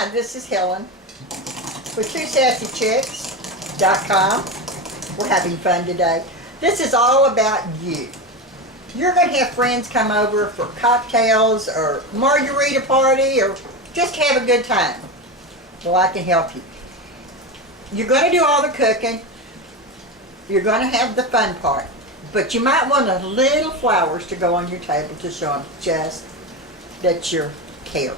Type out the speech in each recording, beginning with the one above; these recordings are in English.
Hi, this is Helen with SassyChicks.com. We're having fun today. This is all about you. You're going to have friends come over for cocktails or margarita party or just have a good time. Well, I can help you. You're going to do all the cooking. You're going to have the fun part. But you might want a little flowers to go on your table to show them just that you care.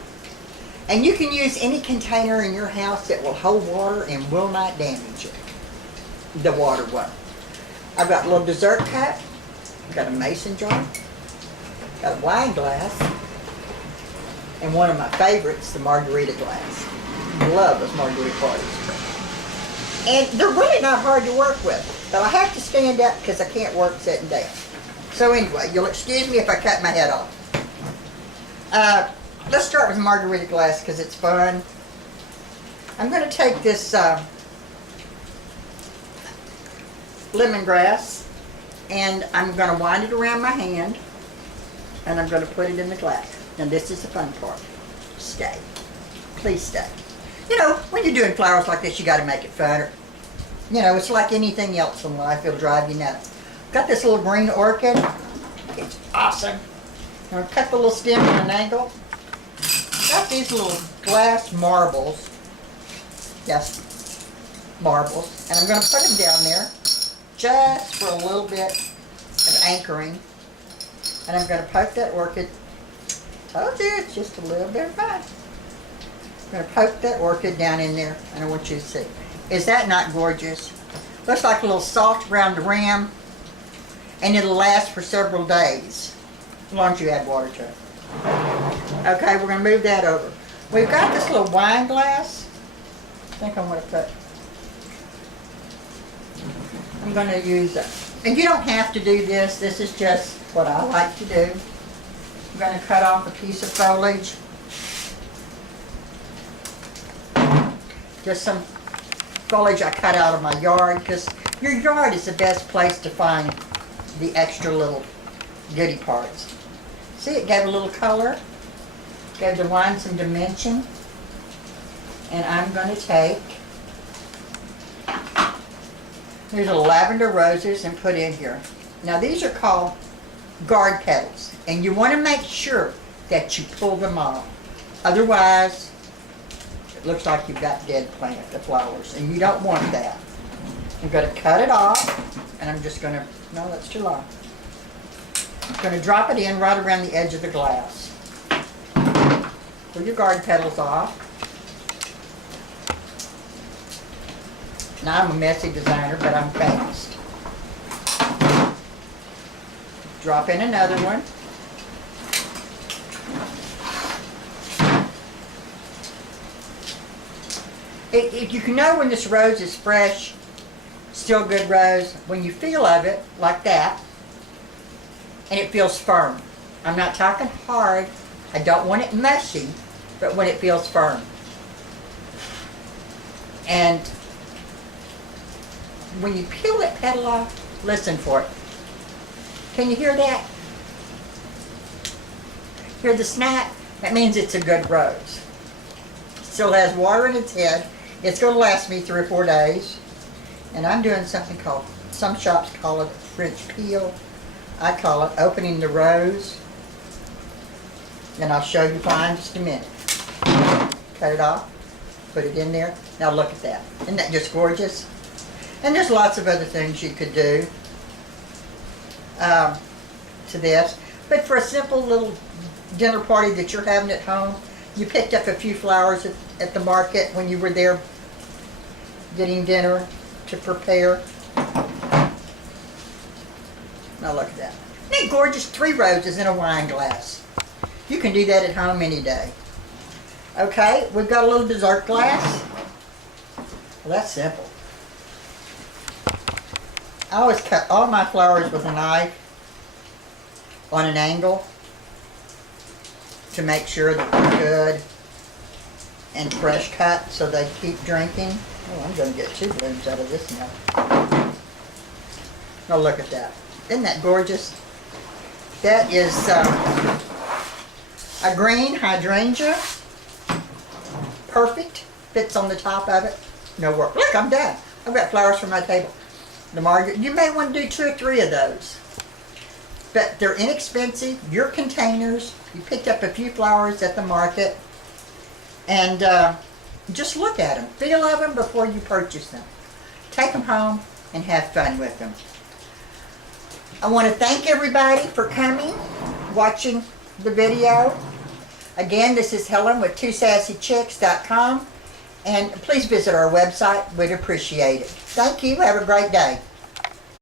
And you can use any container in your house that will hold water and will not damage it. The water won't. I've got a little dessert cup. I've got a mason jar. Got a wine glass. And one of my favorites, the margarita glass. I love those margarita parties. And they're really not hard to work with. But I have to stand up because I can't work sitting down. So anyway, you'll excuse me if I cut my head off. Let's start with margarita glass because it's fun. I'm going to take this lemongrass and I'm going to wind it around my hand and I'm going to put it in the glass. Now this is the fun part. Stay. Please stay. You know, when you're doing flowers like this, you got to make it fun. You know, it's like anything else in life. It'll drive you nuts. Got this little green orchid. It's awesome. I'm going to cut the little stem at an angle. Got these little glass marbles. Yes, marbles. And I'm going to put them down there just for a little bit of anchoring. And I'm going to poke that orchid. Told you, it's just a little bit of fun. I'm going to poke that orchid down in there, and I want you to see. Is that not gorgeous? Looks like a little soft around the rim, and it'll last for several days, as long as you add water to it. Okay, we're going to move that over. We've got this little wine glass. I think I'm going to put. I'm going to use it. And you don't have to do this. This is just what I like to do. I'm going to cut off a piece of foliage. Just some foliage I cut out of my yard, because your yard is the best place to find the extra little goodie parts. See, it gave a little color, gave the wine some dimension. And I'm going to take these little lavender roses and put in here. Now these are called guard petals, and you want to make sure that you pull them off. Otherwise, it looks like you've got dead plant, the flowers, and you don't want that. I'm going to cut it off, and I'm just going to, no, that's too long. I'm going to drop it in right around the edge of the glass. Pull your guard petals off. Now I'm a messy designer, but I'm fast. Drop in another one. You can know when this rose is fresh, still good rose, when you feel of it like that, and it feels firm. I'm not talking hard. I don't want it mushy, but when it feels firm. And when you peel that petal off, listen for it. Can you hear that? Hear the snap? That means it's a good rose. Still has water in its head. It's going to last me 3 or 4 days. And I'm doing something called, some shops call it French peel. I call it opening the rose. And I'll show you why in just a minute. Cut it off. Put it in there. Now look at that. Isn't that just gorgeous? And there's lots of other things you could do to this. But for a simple little dinner party that you're having at home, you picked up a few flowers at the market when you were there getting dinner to prepare. Now look at that. Isn't that gorgeous? 3 roses in a wine glass. You can do that at home any day. Okay, we've got a little dessert glass. Well, that's simple. I always cut all my flowers with a knife on an angle to make sure that they're good and fresh cut so they keep drinking. Oh, I'm going to get 2 blooms out of this now. Oh, look at that. Isn't that gorgeous? That is a green hydrangea. perfect, fits on the top of it, no work. Look, I'm done. I've got flowers for my table. The margarine, you may want to do 2 or 3 of those. But they're inexpensive. Your containers, you picked up a few flowers at the market, and just look at them. Feel of them before you purchase them. Take them home and have fun with them. I want to thank everybody for coming, watching the video. Again, this is Helen with 2sassychicks.com, and please visit our website. We'd appreciate it. Thank you. Have a great day.